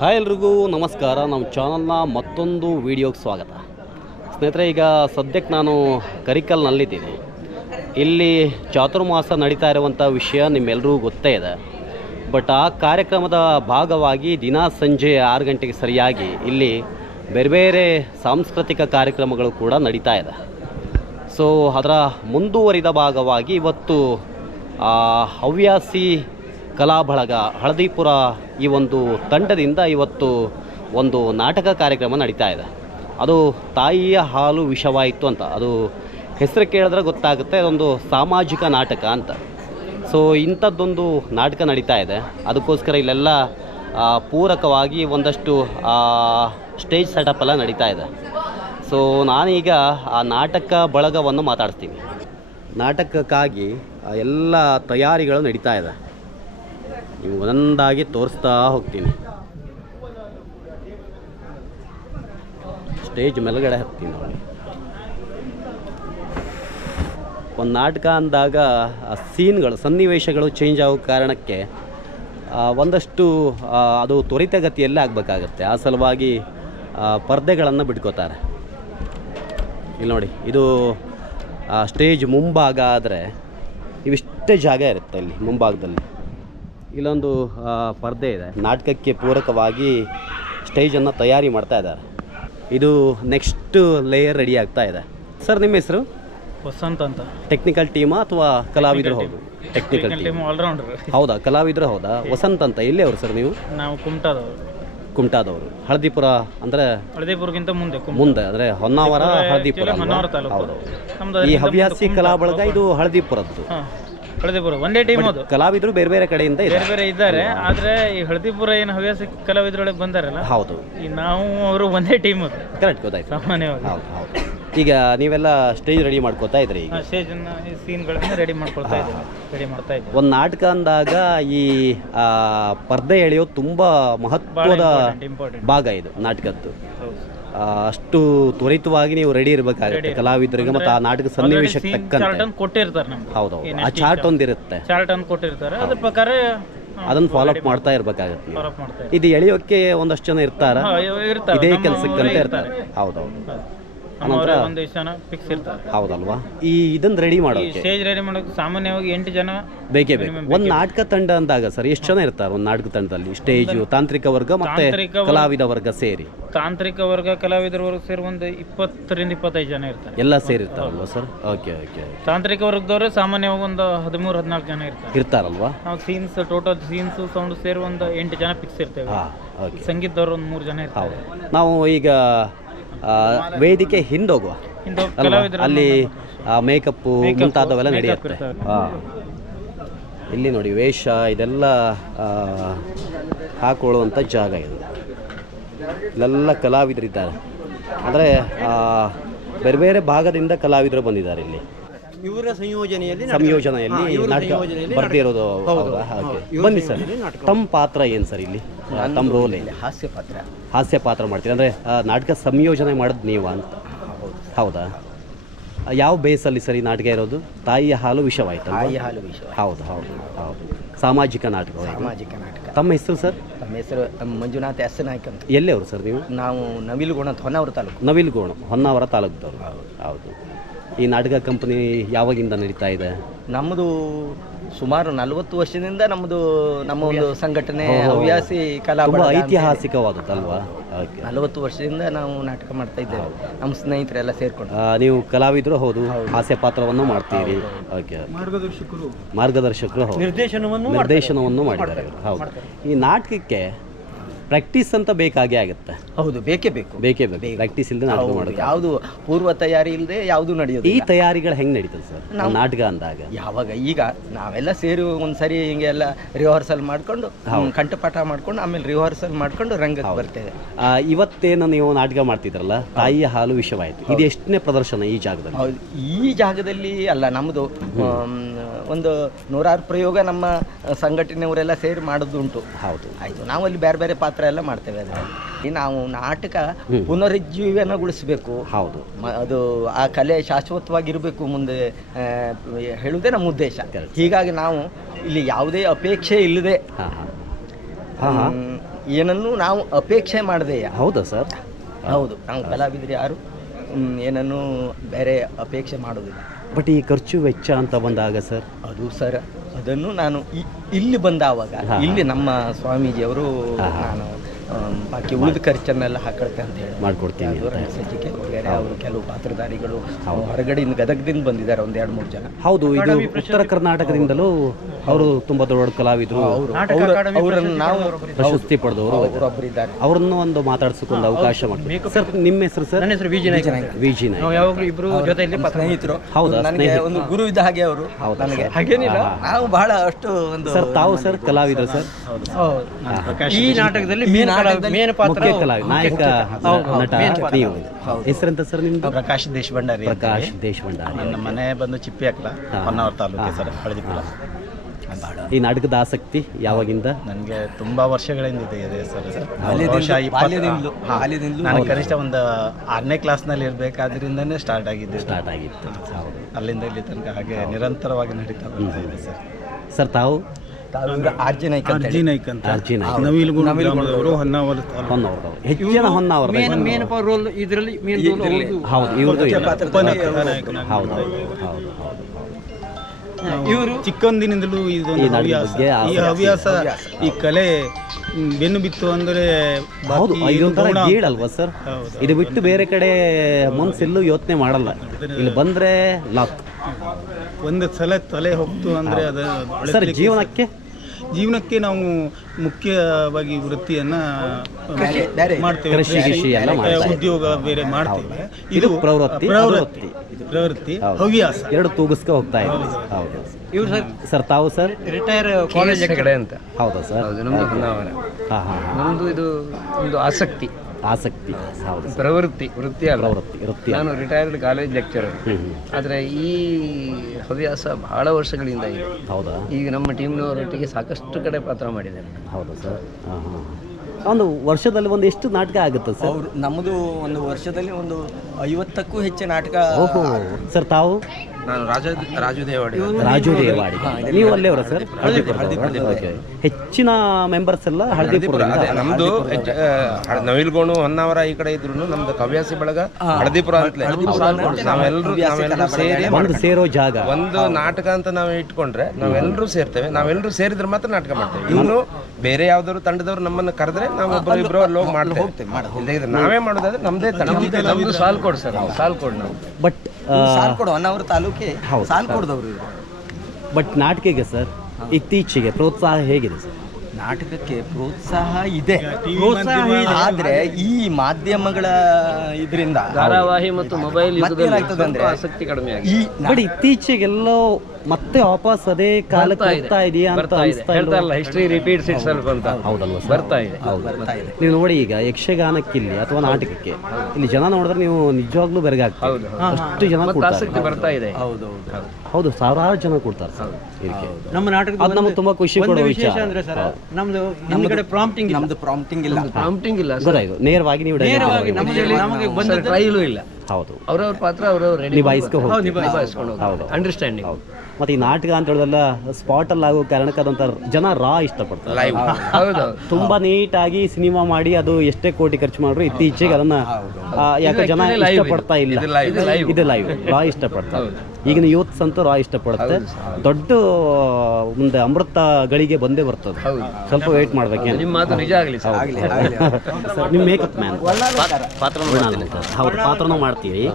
Hi ಎಲ್ರಿಗೂ ನಮಸ್ಕಾರ. ನಮ್ಮ ಚಾನಲ್ನ ಮತ್ತೊಂದು ವಿಡಿಯೋಗೆ ಸ್ವಾಗತ. ಸ್ನೇಹಿತರೆ, ಈಗ ಸದ್ಯಕ್ಕೆ ನಾನು ಕರಿಕಲ್ನಲ್ಲಿದ್ದೀನಿ. ಇಲ್ಲಿ ಚಾತುರ್ಮಾಸ ನಡೀತಾ ಇರುವಂಥ ವಿಷಯ ನಿಮ್ಮೆಲ್ಲರಿಗೂ ಗೊತ್ತೇ ಇದೆ. ಬಟ್ ಆ ಕಾರ್ಯಕ್ರಮದ ಭಾಗವಾಗಿ ದಿನ ಸಂಜೆ ಆರು ಗಂಟೆಗೆ ಸರಿಯಾಗಿ ಇಲ್ಲಿ ಬೇರೆ ಬೇರೆ ಸಾಂಸ್ಕೃತಿಕ ಕಾರ್ಯಕ್ರಮಗಳು ಕೂಡ ನಡೀತಾ ಇದೆ. ಸೊ ಅದರ ಮುಂದುವರಿದ ಭಾಗವಾಗಿ ಇವತ್ತು ಹವ್ಯಾಸಿ ಕಲಾ ಬಳಗ ಹಳದಿಪುರ ಈ ಒಂದು ತಂಡದಿಂದ ಇವತ್ತು ಒಂದು ನಾಟಕ ಕಾರ್ಯಕ್ರಮ ನಡೀತಾ ಇದೆ. ಅದು ತಾಯಿಯ ಹಾಲು ವಿಷವಾಯಿತು ಅಂತ. ಅದು ಹೆಸರು ಕೇಳಿದ್ರೆ ಗೊತ್ತಾಗುತ್ತೆ, ಅದೊಂದು ಸಾಮಾಜಿಕ ನಾಟಕ ಅಂತ. ಸೊ ಇಂಥದ್ದೊಂದು ನಾಟಕ ನಡೀತಾ ಇದೆ. ಅದಕ್ಕೋಸ್ಕರ ಇಲ್ಲೆಲ್ಲ ಪೂರಕವಾಗಿ ಒಂದಷ್ಟು ಸ್ಟೇಜ್ ಸೆಟಪ್ ಎಲ್ಲ ನಡೀತಾ ಇದೆ. ಸೊ ನಾನೀಗ ಆ ನಾಟಕ ಬಳಗವನ್ನು ಮಾತಾಡ್ತೀನಿ ನಾಟಕಕ್ಕಾಗಿ ಎಲ್ಲ ತಯಾರಿಗಳು ನಡೀತಾ ಇದೆ. ನೀವು ಒಂದೊಂದಾಗಿ ತೋರಿಸ್ತಾ ಹೋಗ್ತೀನಿ. ಸ್ಟೇಜ್ ಮೇಲ್ಗಡೆ ಹತ್ತೀನಿ ನೋಡಿ. ಒಂದು ನಾಟಕ ಅಂದಾಗ ಆ ಸೀನ್ಗಳು, ಸನ್ನಿವೇಶಗಳು ಚೇಂಜ್ ಆಗೋ ಕಾರಣಕ್ಕೆ ಒಂದಷ್ಟು ಅದು ತ್ವರಿತಗತಿಯಲ್ಲೇ ಆಗಬೇಕಾಗತ್ತೆ. ಆ ಸಲುವಾಗಿ ಪರ್ದೆಗಳನ್ನು ಬಿಟ್ಕೋತಾರೆ. ಇಲ್ಲಿ ನೋಡಿ, ಇದು ಸ್ಟೇಜ್ ಮುಂಭಾಗ ಆದರೆ ಇವಿಷ್ಟೇ ಜಾಗ ಇರುತ್ತೆ ಇಲ್ಲಿ ಮುಂಭಾಗದಲ್ಲಿ. ಇಲ್ಲೊಂದು ಪರ್ದೆ ಇದೆ. ನಾಟಕಕ್ಕೆ ಪೂರಕವಾಗಿ ಸ್ಟೇಜನ್ನು ತಯಾರಿ ಮಾಡ್ತಾ ಇದ್ದಾರೆ. ಇದು ನೆಕ್ಸ್ಟ್ ಲೇಯರ್ ರೆಡಿ ಆಗ್ತಾ ಇದೆ. ಸರ್ ನಿಮ್ಮ ಹೆಸರು? ವಸಂತ ಅಂತ. ಟೆಕ್ನಿಕಲ್ ಟೀಮಾ ಅಥವಾ ಕಲಾವಿದರು ಹೌದು? ಟೆಕ್ನಿಕಲ್ ಟೀಮ್ ಆಲ್ರೌಂಡರ್ ಹೌದಾ? ಕಲಾವಿದರು ಹೌದಾ? ವಸಂತ್ ಅಂತ ಇಲ್ಲೇ ಅವರು ಸರ್ ನೀವು? ನಾವು ಕುಮಟಾದವರು. ಕುಮಟಾದವರು. ಹಳದಿಪುರ ಅಂದ್ರೆ ಹಳದಿಪುರಗಿಂತ ಮುಂದೆ ಮುಂದೆ ಅಂದರೆ ಹೊನ್ನಾವರ ಹಳದಿಪುರ? ಹೌದು. ಈ ಹವ್ಯಾಸಿ ಕಲಾ ಬಳಗ ಇದು ಹಳದಿಪುರದ್ದು. ಹಳದಿಪುರ. ಒಂದೇ ಟೀಮ್ ಅದು. ಕಲಾವಿದರು ಬೇರೆ ಬೇರೆ ಕಡೆಯಿಂದ ಬೇರೆ ಬೇರೆ ಇದ್ದಾರೆ. ಆದ್ರೆ ಈ ಹಳದಿಪುರ ಏನು ಹವ್ಯಾಸ ಕಲಾವಿದರೊಳಗೆ ಬಂದಾರಲ್ಲ ಹೌದು. ಈ ನಾವು ಅವರು ಒಂದೇ ಟೀಮ್ ಅದು. ಕರೆಕ್ಟ್ ಗೊತ್ತಾಯ್ತು. ಸಾಮಾನ್ಯವಾಗಿ. ಹೌದು ಹೌದು. ಈಗ ನೀವೆಲ್ಲ ಸ್ಟೇಜ್ ರೆಡಿ ಮಾಡ್ಕೊತಾ ಇದ್ರಿ ಈಗ? ಸ್ಟೇಜ್ ಈ ಸೀನ್ಗಳನ್ನ ರೆಡಿ ಮಾಡ್ಕೊಳ್ತಾ ಇದ್ದೀವಿ. ರೆಡಿ ಮಾಡ್ತಾ ಇದ್ದೀವಿ. ಒಂದು ನಾಟಕ ಅಂದಾಗ ಈ ಆ, ಪರ್ದೆ ಎಳೆಯೋದು ತುಂಬ ಮಹತ್ವದ ಇಂಪಾರ್ಟೆಂಟ್ ಭಾಗ ಇದು ನಾಟಕದ್ದು. ಹೌದು. ಅಷ್ಟು ತ್ವರಿತವಾಗಿ ನೀವು ರೆಡಿ ಇರಬೇಕಾಗುತ್ತೆ ಕಲಾವಿದರಿಗೆ ಮತ್ತು ಆ ನಾಟಕ ಸನ್ನಿವೇಶಕ್ಕೆ ತಕ್ಕಂತೆ. ಕೊಟ್ಟಿರ್ತಾರೆ ನಮ್ಗೆ. ಹೌದೌದು. ಆ ಚಾರ್ಟ್ ಒಂದಿರುತ್ತೆ. ಚಾರ್ಟ್ ಅನ್ನು ಕೊಟ್ಟಿರ್ತಾರೆ. ಅದ್ರ ಪ್ರಕಾರ ಅದನ್ನ ಫಾಲೋ ಅಪ್ ಮಾಡ್ತಾ ಇರ್ಬೇಕಾಗತ್ತೆ ನೀವು. ಇದು ಎಳೆಯೋಕ್ಕೆ ಒಂದಷ್ಟು ಜನ ಇರ್ತಾರ? ಇದೇ ಕೆಲಸಕ್ಕೆ ಕೆಲಸಕ್ಕಂತ ಇರ್ತಾರೆ. ಹೌದೌದು. ನಮ್ಮವರೇ ಒಂದು ಜನ ಫಿಕ್ಸ್ ಇರ್ತಾರೆ. ಹೌದಲ್ವಾ? ಈ ಇದನ್ನ ರೆಡಿ ಮಾಡೋಕೆ? ಸ್ಟೇಜ್ ರೆಡಿ ಮಾಡೋಕೆ ಸಾಮಾನ್ಯವಾಗಿ ಎಂಟು ಜನ ಬೇಕೇ ಬೇಕು. ಒಂದು ನಾಟಕ ತಂಡ ಅಂದಾಗ ಸರ್ ಎಷ್ಟು ಜನ ಇರ್ತಾರೆ ಒಂದು ನಾಟಕ ತಂಡದಲ್ಲಿ? ಸ್ಟೇಜು ತಾಂತ್ರಿಕ ವರ್ಗ ಮತ್ತೆ ತಾಂತ್ರಿಕ ವರ್ಗ- ಕಲಾವಿದ ವರ್ಗ ಸೇರಿ? ತಾಂತ್ರಿಕ ವರ್ಗ ಕಲಾವಿದರ ವರ್ಗ ಸೇರಿ ಒಂದು ಇಪ್ಪತ್ತರಿಂದ ಇಪ್ಪತ್ತೈದು ಜನ ಇರ್ತಾರೆ. ಎಲ್ಲ ಸೇರಿರ್ತಾರಲ್ವಾ ಸರ್? ಓಕೆ ಓಕೆ ತಾಂತ್ರಿಕ ವರ್ಗದವರು ಸಾಮಾನ್ಯವಾಗಿ ಒಂದು ಹದಿಮೂರು ಹದಿನಾಲ್ಕು ಜನ ಇರ್ತಾರೆ. ಇರ್ತಾರಲ್ವಾ? ನಾವು ಸೀನ್ಸ್ ಟೋಟಲ್ ಸೀನ್ಸ್ ಸೌಂಡ್ ಸೇರಿ ಒಂದು ಎಂಟು ಜನ ಫಿಕ್ಸ್ ಇರ್ತೇವೆ. ಹಾಂ ಓಕೆ. ಸಂಗೀತದವ್ರು ಒಂದು ಮೂರು ಜನ ಇರ್ತಾರೆ. ನಾವು ಈಗ ವೇದಿಕೆ ಹಿಂದೋಗುವ. ಅಲ್ವಾ? ಅಲ್ಲಿ ಮೇಕಪ್ಪು ಮುಂತಾದವೆಲ್ಲ ನಡೆಯುತ್ತೆ. ಇಲ್ಲಿ ನೋಡಿ ವೇಷ ಇದೆಲ್ಲ ಹಾಕೊಳ್ಳುವಂಥ ಜಾಗ ಇದು. ಇಲ್ಲೆಲ್ಲ ಕಲಾವಿದರಿದ್ದಾರೆ. ಅಂದರೆ ಬೇರೆ ಬೇರೆ ಭಾಗದಿಂದ ಕಲಾವಿದರು ಬಂದಿದ್ದಾರೆ ಇಲ್ಲಿ. ಇವರ ಸಂಯೋಜನೆಯಲ್ಲಿ ಸಂಯೋಜನೆಯಲ್ಲಿ ನಾಟಕ ಬರ್ದಿರೋದು ಹೌದಾ? ಬನ್ನಿ ಸರ್ ತಮ್ಮ ಪಾತ್ರ ಏನು ಸರ್ ಇಲ್ಲಿ? ತಮ್ಮ ರೋಲ್ ಏನು ಹಾಸ್ಯ ಪಾತ್ರ ಹಾಸ್ಯ ಪಾತ್ರ ಮಾಡ್ತೀರಿ? ಅಂದರೆ ನಾಟಕ ಸಂಯೋಜನೆ ಮಾಡೋದು ನೀವು ಅಂತ. ಹೌದಾ? ಯಾವ ಬೇಸಲ್ಲಿ ಸರ್ ಈ ನಾಟಕ ಇರೋದು? ತಾಯಿಯ ಹಾಲು ವಿಷವಾಯಿತು ತಾಯಿ ಹಾಲು ವಿಷಯ ಹೌದು ಹೌದು ಹೌದು. ಸಾಮಾಜಿಕ ನಾಟಕ ಸಾಮಾಜಿಕ ನಾಟಕ. ತಮ್ಮ ಹೆಸರು ಸರ್? ತಮ್ಮ ಹೆಸರು ಮಂಜುನಾಥ್ ಎಸ್ ನಾಯ್ಕ ಅಂತ. ಎಲ್ಲಿ ಅವರು ಸರ್ ನೀವು? ನಾವು ನವಿಲುಗೋಣ ಹೊನ್ನಾವರ ತಾಲೂಕು. ನವಿಲುಗೋಣ ಹೊನ್ನಾವರ ತಾಲೂಕದವರು. ಹೌದು. ಈ ನಾಟಕ ಕಂಪನಿ ಯಾವಾಗಿಂದ ನಡೀತಾ ಇದೆ? ನಮ್ಮದು ಸುಮಾರು ನಲವತ್ತು ವರ್ಷದಿಂದ ನಮ್ಮದು ನಮ್ಮ ಒಂದು ಸಂಘಟನೆ ಹವ್ಯಾಸಿ ಕಲಾ ತುಂಬ. ಐತಿಹಾಸಿಕವಾದದ್ದಲ್ವಾ ನಲವತ್ತು ವರ್ಷದಿಂದ ನಾವು ನಾಟಕ ಮಾಡ್ತಾ ಇದ್ದೇವೆ. ನಮ್ಮ ಸ್ನೇಹಿತರೆಲ್ಲ ಸೇರ್ಕೊಂಡು. ಆ, ನೀವು ಕಲಾವಿದರು ಹೌದು ಹಾಸ್ಯ ಪಾತ್ರವನ್ನು ಮಾಡ್ತೀರಿ. ಓಕೆ ಮಾರ್ಗದರ್ಶಕರು. ಮಾರ್ಗದರ್ಶಕರು ಹೌದು. ನಿರ್ದೇಶನವನ್ನು ನಿರ್ದೇಶನವನ್ನು ಮಾಡಿದ್ದಾರೆ. ಇವರು. ಹೌದು. ಈ ನಾಟಕಕ್ಕೆ ಪ್ರಾಕ್ಟೀಸ್ ಅಂತ ಬೇಕಾಗೇ ಆಗುತ್ತೆ. ಹೌದು ಬೇಕೇ ಬೇಕು. ಬೇಕೇ ಬೇಕು. ಪ್ರಾಕ್ಟೀಸ್ ಇಲ್ಲದೆ ನಾಟಕ ಮಾಡೋದು ಯಾವುದು ಪೂರ್ವ ತಯಾರಿ ಇಲ್ಲದೆ ಯಾವುದು ನಡೆಯೋದು ಈ ತಯಾರಿಗಳು ಹೆಂಗೆ ನಡೀತದೆ ಸರ್? ಒಂದು ನಾಟಕ ಅಂದಾಗ. ಯಾವಾಗ ಈಗ ನಾವೆಲ್ಲ ಸೇರಿ ಒಂದ್ಸರಿ ಹಿಂಗೆ ಎಲ್ಲ ರಿಹರ್ಸಲ್ ಮಾಡ್ಕೊಂಡು ಕಂಠಪಾಠ ಮಾಡ್ಕೊಂಡು ಆಮೇಲೆ ರಿಹರ್ಸಲ್ ಮಾಡ್ಕೊಂಡು ರಂಗಕ್ಕೆ ಬರ್ತೇವೆ. ಇವತ್ತೇನು ನೀವು ನಾಟಕ ಮಾಡ್ತಿದ್ರಲ್ಲ ತಾಯಿಯ ಹಾಲು ವಿಷವಾಯಿತು. ಇದು ಎಷ್ಟನೇ ಪ್ರದರ್ಶನ ಈ ಜಾಗದಲ್ಲಿ? ಈ ಜಾಗದಲ್ಲಿ ಅಲ್ಲ ನಮ್ಮದು ಒಂದು ನೂರಾರು ಪ್ರಯೋಗ ನಮ್ಮ ಸಂಘಟನೆಯವರೆಲ್ಲ ಸೇರಿ ಮಾಡೋದುಂಟು ಹೌದು. ಆಯಿತು. ನಾವು ಅಲ್ಲಿ ಬೇರೆ ಬೇರೆ ಪಾತ್ರ ಎಲ್ಲ ಮಾಡ್ತೇವೆ ಅದರಲ್ಲಿ. ನಾವು ನಾಟಕ ಪುನರುಜ್ಜೀವನಗೊಳಿಸಬೇಕು. ಹೌದು. ಅದು ಆ ಕಲೆ ಶಾಶ್ವತವಾಗಿರಬೇಕು ಮುಂದೆ ಹೇಳುವುದೇ ನಮ್ಮ ಉದ್ದೇಶ. ಹೀಗಾಗಿ ನಾವು ಇಲ್ಲಿ ಯಾವುದೇ ಅಪೇಕ್ಷೆ ಇಲ್ಲದೆ ಏನನ್ನು ನಾವು ಅಪೇಕ್ಷೆ ಮಾಡದೆಯ ಹೌದಾ ಸರ್? ಹೌದು. ನಾವು ಕಲಾವಿದ್ರೆ ಯಾರು? ಏನನ್ನು ಬೇರೆ ಅಪೇಕ್ಷೆ ಮಾಡೋದಿಲ್ಲ ಬಟ್ ಈ ಖರ್ಚು ವೆಚ್ಚ ಅಂತ ಬಂದಾಗ ಸರ್ ಅದು ಸರ್ ಅದನ್ನು ನಾನು ಇಲ್ಲಿ ಬಂದಾವಾಗ ಇಲ್ಲಿ ನಮ್ಮ ಸ್ವಾಮೀಜಿಯವರು. ನಾನು ಬಾಕಿ ಉಳಿದ ಖರ್ಚನ್ನೆಲ್ಲ ಹಾಕೊಳ್ತೆ ಅಂತ ಹೇಳಿ. ಮಾಡ್ಕೊಡ್ತೀನಿ. ಬೇರೆ ಅವರು ಕೆಲವು ಪಾತ್ರಧಾರಿಗಳು ಹೊರಗಡೆಯಿಂದ ಗದಗದಿಂದ ಬಂದಿದ್ದಾರೆ ಒಂದ್ ಎರಡು ಮೂರು ಜನ. ಹೌದು ಇದು ಉತ್ತರ ಕರ್ನಾಟಕದಿಂದಲೂ ಅವರು ತುಂಬಾ ದೊಡ್ಡ ದೊಡ್ಡ ಕಲಾವಿದರು ಅವರನ್ನು ನಾವು ಪ್ರಶಸ್ತಿ ಪಡೆದವರು ಅವರೊಬ್ಬರಿದ್ದಾರೆ ಅವರನ್ನು ಒಂದು ಮಾತಾಡಿಸಿಕೊಂಡು ಅವಕಾಶ ಮಾಡಿ ಸರ್ ನಿಮ್ಮ ಹೆಸರು ಸರ್? ನನ್ನ ಹೆಸರು ವಿಜಿ ನಾಯ್ಕ. ವಿಜಿ ನಾಯ್ಕ. ನಾವು ಯಾವಾಗಲೂ ಇಬ್ರು ಜೊತೆಯಲ್ಲಿ ನಮ್ಮ ಸ್ನೇಹಿತರು. ಹೌದಾ? ನನಗೆ ಒಂದು ಗುರು ಇದ್ದ ಹಾಗೆ ಅವರು ಹೌದಾ? ನನಗೆ? ಹಾಗೇನಿಲ್ಲ. ನಾವು ಬಹಳ ಅಷ್ಟು ಒಂದು ಸರ್ ತಾವು ಸರ್ ಕಲಾವಿದರು ಸರ್? ಈ ನಾಟಕದಲ್ಲಿ ಈ ಮೇನ್ ಮುಖ್ಯ ಕಲಾವಿದ ನಾಯಕ ನಟ ನೀವು ಹೆಸರಂತ ಸರ್ ನಿಮ್ದು? ಪ್ರಕಾಶ್ ದೇಶಭಂಡಾರಿ ಅಂತ ಪ್ರಕಾಶ್ ಹೇಳಿ. ನನ್ನ ಮನೆ ಬಂದು ಚಿಪ್ಪಿ ಹಾಕಲ ಹೊನ್ನಾವರ ತಾಲೂಕು ಸರ್ ಹಳದಿಪುರ ಈ ನಾಟಕದ ಆಸಕ್ತಿ ಯಾವಾಗಿಂದ? ನನಗೆ ತುಂಬಾ ವರ್ಷಗಳಿಂದ ಇದೆ ಇದೆ ಸರ್. ಬಹುಶಃ ಇಪ್ಪತ್ತು- ಹಾ. ನಾನು ಕನಿಷ್ಠ ಒಂದು ಆರನೇ ಕ್ಲಾಸ್ನಲ್ಲಿ ಇರಬೇಕಾದ್ರಿಂದನೇ ಸ್ಟಾರ್ಟ್ ಆಗಿದ್ದೆ ಸ್ಟಾರ್ಟ್ ಆಗಿತ್ತು. ಅಲ್ಲಿಂದ ಇಲ್ಲಿ ತನಕ ಹಾಗೆ ನಿರಂತರವಾಗಿ ನಡೀತಾ ಬರ್ತಾ ಇದೆ ಸರ್. ಸರ್ ತಾವು? ಹೆಚ್ಚಿನ ಇವರು ಚಿಕ್ಕಂದಿನಿಂದಲೂ ಇದು ಇದೊಂದು ಹವ್ಯಾಸ. ಈ. ಹವ್ಯಾಸ ಈ ಕಲೆ ಬೆನ್ನು ಬಿತ್ತು ಅಂದ್ರೆ ಹೌದು ಇದೊಂಥರ ಅಲ್ವಾ ಸರ್? ಇದು ಬಿಟ್ಟು ಬೇರೆ ಕಡೆ ಮನ್ಸೆಲ್ಲೂ ಯೋಚನೆ ಮಾಡಲ್ಲ. ಇಲ್ಲಿ ಬಂದ್ರೆ ಲಾಕ್. ಒಂದು ಸಲ ತಲೆ ಹೋಗ್ತು ಅಂದರೆ ಅದು ಸರ್ ಬೆಳೆಸ್ಲಿಕ್ಕೆ ಜೀವನಕ್ಕೆ? ಜೀವನಕ್ಕೆ ನಾವು ಮುಖ್ಯವಾಗಿ ವೃತ್ತಿಯನ್ನ ಮಾಡ್ತೇವೆ. ಕೃಷಿ ಎಲ್ಲ ಉದ್ಯೋಗ ಬೇರೆ ಮಾಡ್ತೇವೆ. ಇದು ಪ್ರವೃತ್ತಿ, ಪ್ರವೃತ್ತಿ. ಪ್ರವೃತ್ತಿ. ಹೌದು. ಹವ್ಯಾಸ. ಎರಡು ತೂಗಿಸ್ಕೊ ಹೋಗ್ತಾ ಇದೆ. ಹೌದು. ಇವ್ರು ಸರ್ ಸರ್ ತಾವು ಸರ್? ರಿಟೈರ್ ಕಾಲೇಜ್ ಕಡೆ ಅಂತ. ಹೌದಾ ಸರ್? ಹೌದು ನಮ್ದು ಹೊನ್ನಾವರ ಹಾಂ ಹಾಂ. ನಮ್ದು ಇದು ಒಂದು ಆಸಕ್ತಿ. ಆಸಕ್ತಿ. ಹೌದು ಪ್ರವೃತ್ತಿ ವೃತ್ತಿ ಅಲ್ಲ? ಪ್ರವೃತ್ತಿ ವೃತ್ತಿ ನಾನು ರಿಟೈರ್ಡ್ ಕಾಲೇಜ್ ಲೆಕ್ಚರರ್ ಆದರೆ ಈ ಹವ್ಯಾಸ ಬಹಳ ವರ್ಷಗಳಿಂದ ಇದೆ. ಹೌದಾ? ಈಗ ನಮ್ಮ ಟೀಮ್ನವರೊಟ್ಟಿಗೆ ಸಾಕಷ್ಟು ಕಡೆ ಪಾತ್ರ ಮಾಡಿದ್ದೇನೆ ಹೌದಾ ಸರ್? ಒಂದು ವರ್ಷದಲ್ಲಿ ಒಂದು ಎಷ್ಟು ನಾಟಕ ಆಗುತ್ತೆ ಸರ್? ಅವರು ನಮ್ಮದು ಒಂದು ವರ್ಷದಲ್ಲಿ ಒಂದು ಐವತ್ತಕ್ಕೂ ಹೆಚ್ಚು ನಾಟಕ ಸರ್ ತಾವು? ನಾನು ರಾಜ ರಾಜು ದೇವಾಡಿ. ರಾಜು ದೇವಾಡಿ. ನೀವು ಅಲ್ಲೇ ಅವರ ಸರ್? ಹೆಚ್ಚಿನ ಮೆಂಬರ್ಸ್ ಎಲ್ಲ ಹಳದಿಪುರದಿಂದ ನಮ್ದು ಹೆಚ್ಚ- ಆ, ನವಿಲ್ಗೋಣು ಹೊನ್ನಾವರ ಈ ಕಡೆ ಇದ್ರು ನಮ್ದು ಕವ್ಯಾಸಿ ಬಳಗ ಹಳದಿಪುರ ಅಂತಲೇ. ನಾವೆಲ್ಲರೂ ನಾವೆಲ್ಲರೂ ಸೇರಿ ಒಂದು ಸೇರೋ ಜಾಗ. ಒಂದು ನಾಟಕ ಅಂತ ನಾವು ಇಟ್ಕೊಂಡ್ರೆ ನಾವೆಲ್ಲರೂ ಸೇರ್ತೇವೆ. ನಾವೆಲ್ಲರೂ ಸೇರಿದ್ರೆ ಮಾತ್ರ ನಾಟಕ ಮಾಡ್ತೇವೆ. ಇನ್ನು ಬೇರೆ ಯಾವ್ದಾದ್ರು ತಂಡದವ್ರು ನಮ್ಮನ್ನ ಕರೆದ್ರೆ ನಾವು ಇಬ್ರು ಅಲ್ಲಿ ಹೋಗಿ ಮಾಡ್ತೇವೆ. ಇಲ್ಲದಿದ್ರೆ ನಾವೇ ಮಾಡೋದಾದ್ರೆ ನಮ್ದೇ ತಂಡ. ನಮ್ದು ಸಾಲ್ ಕೊಡ್ ಸರ್ ಸಾಲ್ ಕೊಡ್ ನಾವು ಬಟ್ ಸಾಲ್ ಕೊಡು ಅನ್ನವ್ರ ತಾಲೂಕೆ. ಹೌದು. ಸಾಲ್ ಕೊಡ್ದವ್ರು ಬಟ್ ನಾಟಕಕ್ಕೆ ಸರ್ ಇತ್ತೀಚೆಗೆ ಪ್ರೋತ್ಸಾಹ ಹೇಗಿದೆ ಸರ್ ನಾಟಕಕ್ಕೆ ಪ್ರೋತ್ಸಾಹ ಇದೆ. ಆದ್ರೆ ಈ ಮಾಧ್ಯಮಗಳ ಇದರಿಂದ ಧಾರಾವಾಹಿ ಮತ್ತು ಮೊಬೈಲ್ ಮತ್ತೇನಾಗ್ತದೆ ಅಂದ್ರೆ ಆಸಕ್ತಿ ಕಡಿಮೆ ಆಗಿದೆ. ಈ ಬಟ್ ಇತ್ತೀಚೆಗೆಲ್ಲೋ ಮತ್ತೆ ವಾಪಸ್ ಅದೇ ಕಾಲಕ್ಕೆ ಹೋಗ್ತಾ ಇದೆಯಾ ಅಂತ ಬರ್ತಾ ಇದೆ. ಹೇಳ್ತಾ ಇಲ್ಲ. ಹಿಸ್ಟ್ರಿ ರಿಪೀಟ್ಸ್ ಇಟ್ ಸೆಲ್ಫ್ ಅಂತ. ಹೌದಲ್ವಾ ಸರ್? ಬರ್ತಾ ಇದೆ. ಬರ್ತಾ ಇದೆ. ನೀವು ನೋಡಿ ಈಗ ಯಕ್ಷಗಾನಕ್ಕಿಲ್ಲಿ ಅಥವಾ ನಾಟಕಕ್ಕೆ ಇಲ್ಲಿ ಜನ ನೋಡಿದ್ರೆ ನೀವು ನಿಜವಾಗ್ಲೂ ಬೆರಗಾಗ್ತದೆ ಹೌದು, ಅಷ್ಟು ಜನ ಮತ್ತೆ ಕೊಡ್ತಾರೆ. ಆಸಕ್ತಿ ಬರ್ತಾ ಇದೆ. ಹೌದು ಸಾವಿರಾರು ಜನ ಕೊಡ್ತಾರೆ ಸರ್ ಇದಕ್ಕೆ. ನಮ್ಮ ನಾಟಕ ಅದು ನಮಗೆ ತುಂಬಾ ಖುಷಿ ಕೊಡುವ ವಿಷಯ ವಿಶೇಷ ಅಂದ್ರೆ ಸರ್ ನಮ್ದು ಹಿಂದ್ಗಡೆ ಪ್ರಾಂಪ್ಟಿಂಗ್ ನಮ್ದು ಪ್ರಾಂಪ್ಟಿಂಗ್ ಇಲ್ಲ. ಪ್ರಾಂಪ್ಟಿಂಗ್ ಇಲ್ಲ. ಗೊತ್ತಾಯ್ತು. ನೇರವಾಗಿ ನೀವು dialogue ನೇರವಾಗಿ ನಮಗೆ ಬಂದ ಟ್ರೈಲು ಇಲ್ಲ. ಹೌದು. ಅವ್ರವ್ರ ಪಾತ್ರ ಅವ್ರವ್ರ ನಿಭಾಯಿಸ್ಕೊ ಹೋಗ್ತೀವಿ. ನಿಭಾಯಿಸ್ಕೊಂಡು ಹೌದು. ಅಂಡರ್ಸ್ಟ್ಯಾಂಡಿಂಗ್ ಹೌದು. ಮತ್ತೆ ಈ ನಾಟಕ ಅಂತ ಹೇಳಿದಲ್ಲ ಸ್ಪಾಟ್ ಅಲ್ಲಿ ಆಗೋ ಕಾರಣಕ್ಕೆ ಅದಂತ ಜನ ರಾ ಇಷ್ಟಪಡ್ತಾರೆ. ಹೌದು. ತುಂಬಾ ನೀಟಾಗಿ ಸಿನಿಮಾ ಮಾಡಿ ಅದು ಎಷ್ಟೇ ಕೋಟಿ ಖರ್ಚು ಮಾಡ್ರು ಇತ್ತೀಚೆಗೆ ಅದನ್ನ ಆ, ಯಾಕೆ ಜನ actually live ಇಷ್ಟಪಡ್ತಾ ಇಲ್ಲ. ಇದು live. ಇದು ಲೈವ್ ರಾ ಇಷ್ಟಪಡ್ತಾರೆ. ಈಗಿನ ಯೂತ್ಸ್ ಅಂತೂ ರಾ ಇಷ್ಟಪಡುತ್ತೆ. ದೊಡ್ಡ ಮುಂದೆ ಅಮೃತ ಗಳಿಗೆ ಬಂದೇ ಬರ್ತದೆ. ಸ್ವಲ್ಪ ವೇಟ್ ಮಾಡ್ಬೇಕೇನು ನಿಮ್ಮ ಮಾತು ನಿಜ ಆಗಲಿ ಸರ್. ನಿಮ್ಮ ಮೇಕಪ್ ಮ್ಯಾನ್ ಹೌದು ಪಾತ್ರನೂ ಮಾಡ್ತೀವಿ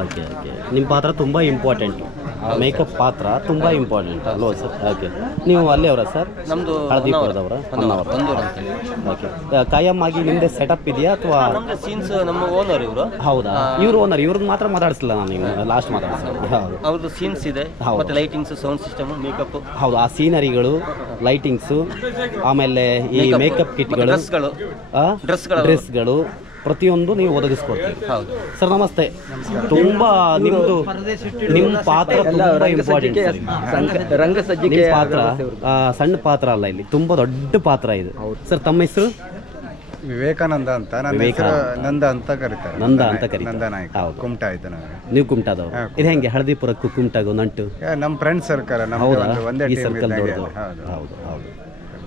ಓಕೆ ಓಕೆ ನಿಮ್ಮ ಪಾತ್ರ ತುಂಬ ಇಂಪಾರ್ಟೆಂಟ್ ಮೇಕಪ್ ಪಾತ್ರ ತುಂಬ ಇಂಪಾರ್ಟೆಂಟ್ ಅಲ್ವಾ ಸರ್ ಓಕೆ ನೀವು ಅಲ್ಲೇ ಅವರ ಸರ್ ನಮ್ದು ಹಳದಿಪುರದವರ ಓಕೆ ಕಾಯಂ ಆಗಿ ನಿಮ್ಮದೇ ಸೆಟಪ್ ಇದೆಯಾ ಅಥವಾ? ಸೀನ್ಸ್ ನಮ್ಮ ಓನರ್ ಇವರು. ಹೌದಾ? ಇವರು ಓನರ್ ಇವ್ರದ್ದು ಮಾತ್ರ ಮಾತಾಡಿಸಲ್ಲ ನಾನು ನೀವು ಲಾಸ್ಟ್ ಮಾತಾಡಿಸಿಲ್ಲ ಹೌದು. ಅವ್ರದ್ದು ಸೀನ್ಸ್ ಇದೆ. ಮತ್ತೆ ಲೈಟಿಂಗ್ಸ್ ಸೌಂಡ್ ಸಿಸ್ಟಮ್ ಮೇಕಪ್ ಹೌದು ಆ ಸೀನರಿಗಳು ಲೈಟಿಂಗ್ಸು ಆಮೇಲೆ ಈ ಮೇಕಪ್ ಕಿಟ್ಗಳು ಡ್ರೆಸ್ಗಳು ಡ್ರೆಸ್ಗಳು. ಪ್ರತಿಯೊಂದು ನೀವು ಒದಗಿಸ್ಕೊಡ್ತೀವಿ ಹೌದು ಸರ್ ನಮಸ್ತೆ. ತುಂಬಾ ನಿಮ್ದು ನಿಮ್ಮ ಪಾತ್ರ ತುಂಬಾ ಇಂಪಾರ್ಟೆಂಟ್ ರಂಗ ಪಾತ್ರ ಆ, ಸಣ್ಣ ಪಾತ್ರ ಅಲ್ಲ ಇಲ್ಲಿ. ತುಂಬಾ ದೊಡ್ಡ ಪಾತ್ರ ಇದು. ಸರ್ ತಮ್ಮ ಹೆಸರು? ವಿವೇಕಾನಂದ ಅಂತ. ನನ್ನ ಹೆಸರು ನಂದ ಅಂತ ಕರೀತಾರೆ. ನಂದ ಅಂತ ಕರೀತಾರೆ. ನಂದ ನಾಯ್ಕ ಕುಮಟ ಆಯ್ತು ನಾವು ನೀವು ಕುಮಟಾದವ್ರು. ಇದು ಹೆಂಗೆ? ಹಳದಿಪುರಕ್ಕೂ ಕುಮಟಾಗು ನಂಟು? ನಮ್ಮ ಫ್ರೆಂಡ್ ಸರ್ಕಲ್ ನಮ್ಮ ಒಂದೇ ಸರ್ಕಲ್ ಹೌದು. ಹೌದು ಹೌದು.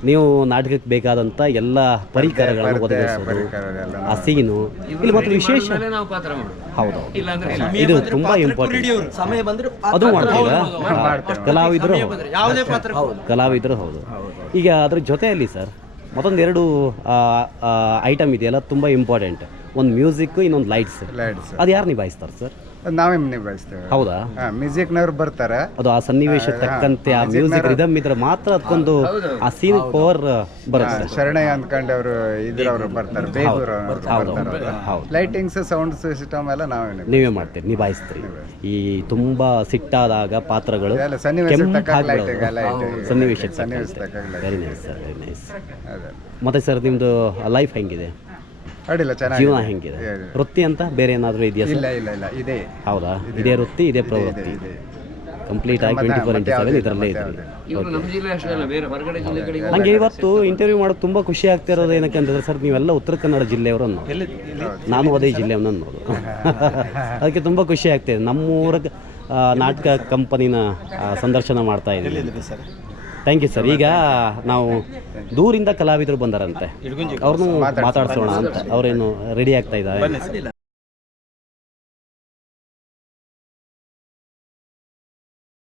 ನೀವು ನಾಟಕಕ್ಕೆ ಬೇಕಾದಂಥ ಎಲ್ಲ ಪರಿಕರಗಳನ್ನು ಒದಗಿಸೋದು ಆ ಸೀನು ಇಲ್ಲಿ ಮತ್ತು ವಿಶೇಷ ನಾವು ಪಾತ್ರ ಮಾಡೋದು. ಹೌದು. ಇದು ತುಂಬಾ ಇಂಪಾರ್ಟೆಂಟ್ ಸಮಯ ಬಂದ್ರೆ ಅದು ಮಾಡ್ತೀರಾ? ಕಲಾವಿದರು ಕಲಾವಿದ್ರು ಪಾತ್ರ ಕಲಾವಿದರು ಹೌದು. ಈಗ ಅದ್ರ ಜೊತೆಯಲ್ಲಿ ಸರ್ ಮತ್ತೊಂದು ಎರಡು ಐಟಮ್ ಇದೆಯಲ್ಲ ತುಂಬ ಇಂಪಾರ್ಟೆಂಟ್ ಒಂದು ಮ್ಯೂಸಿಕ್ ಇನ್ನೊಂದು ಲೈಟ್ಸ್ ಲೈಟ್ಸ್ ಅದು ಯಾರು ನಿಭಾಯಿಸ್ತಾರೆ ಸರ್? ನಾವೇ ನಿಭಾಯಿಸ್ತೇವೆ. ಹೌದಾ? ಮ್ಯೂಸಿಕ್ನವ್ರು ಬರ್ತಾರೆ. ಅದು ಆ ಸನ್ನಿವೇಶ ತಕ್ಕಂತೆ ಆ ಮ್ಯೂಸಿಕ್ ರಿದಮ್ ಇದ್ರೆ ಮಾತ್ರ ಅದಕ್ಕೊಂದು ಆ ಸೀನ್ ಪವರ್ ಬರುತ್ತೆ. ಶರಣಯ್ಯ ಅಂದ್ಕೊಂಡು ಅವರು ಇದ್ರವ್ರು ಬರ್ತಾರೆ ಬೇಗೂರು ಬರ್ತಾರೆ ಹೌದು. ಲೈಟಿಂಗ್ಸ್ ಸೌಂಡ್ ಸಿಸ್ಟಮ್ ಎಲ್ಲ ನಾವೇ. ನೀವೇ ಮಾಡ್ತೀರಿ ನಿಭಾಯಿಸ್ತೀರಿ. ಈ ತುಂಬಾ ಸಿಟ್ಟಾದಾಗ ಪಾತ್ರಗಳು ಸನ್ನಿವೇಶ very nice sir very nice ಅದೇ. ಮತ್ತೆ ಸರ್ ನಿಮ್ದು ಲೈಫ್ ಹೆಂಗಿದೆ? ಅಡ್ಡಿಲ್ಲ ಚೆನ್ನಾಗಿ ಜೀವನ ಹೆಂಗಿದೆ? ವೃತ್ತಿ ಅಂತ ಬೇರೆ ಏನಾದರೂ ಇದೆಯಾ ಇಲ್ಲ ಸರ್? ಇಲ್ಲ ಇಲ್ಲ ಇದೆ. ಹೌದಾ? ಇದೇ. ವೃತ್ತಿ ಇದೇ ಪ್ರವೃತ್ತಿ? ಇದೆ ಕಂಪ್ಲೀಟ್ ಆಗಿ ಟ್ವೆಂಟಿ ಫೋರ್ ಇಂಟು ಸೆವೆನ್ ಇದರಲ್ಲೇ ಇದೆ ಇದ್ರಿ ನಮ್ಮ ಜಿಲ್ಲೆ ಅಷ್ಟೇ ಅಲ್ಲ ಬೇರೆ ಹೊರಗಡೆ ಜಿಲ್ಲೆಗಳಿಗೆ ನನಗೆ ಇವತ್ತು ಇಂಟರ್ವ್ಯೂ ಮಾಡೋದು ತುಂಬ ಖುಷಿ ಆಗ್ತಿರೋದು ಏನಕ್ಕೆ ಅಂತಂದ್ರೆ ಸರ್ ನೀವೆಲ್ಲ ಉತ್ತರ ಕನ್ನಡ ಜಿಲ್ಲೆಯವರು ಅನ್ನೋದು ನಾನು ಅದೇ ಜಿಲ್ಲೆಯವನ್ನ ನೋಡು. ಅದಕ್ಕೆ ತುಂಬ ಖುಷಿ ಆಗ್ತಿದೆ. ನಮ್ಮೂರ ನಾಟಕ ಕಂಪನಿನ ಸಂದರ್ಶನ ಮಾಡ್ತಾ ಇದ್ದೀವಿ ಥ್ಯಾಂಕ್ ಯು ಸರ್ ಈಗ ನಾವು ದೂರಿಂದ ಕಲಾವಿದರು ಬಂದಾರಂತೆ. ಅವ್ರನ್ನೂ ಮಾತಾಡ್ಸೋಣ ಅಂತ. ಅವರೇನು ರೆಡಿ ಆಗ್ತಾ ಇದ್ದಾರೆ?